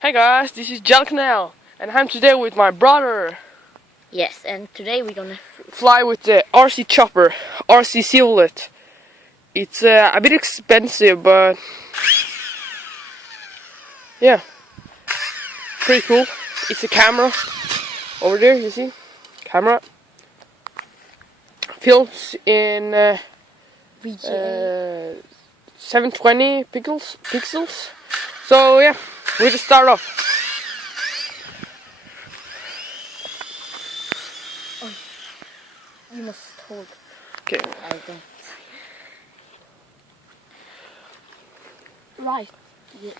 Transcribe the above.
Hey guys, this is John Canal, and I'm today with my brother. Yes, and today we're gonna Fly with the RC chopper, RC Silverlit. It's a bit expensive, but yeah, pretty cool. It's a camera over there, you see? Camera. Films in VGA. 720 pixels. So yeah, we just start off. You must hold. Okay. I don't. Right. Yes.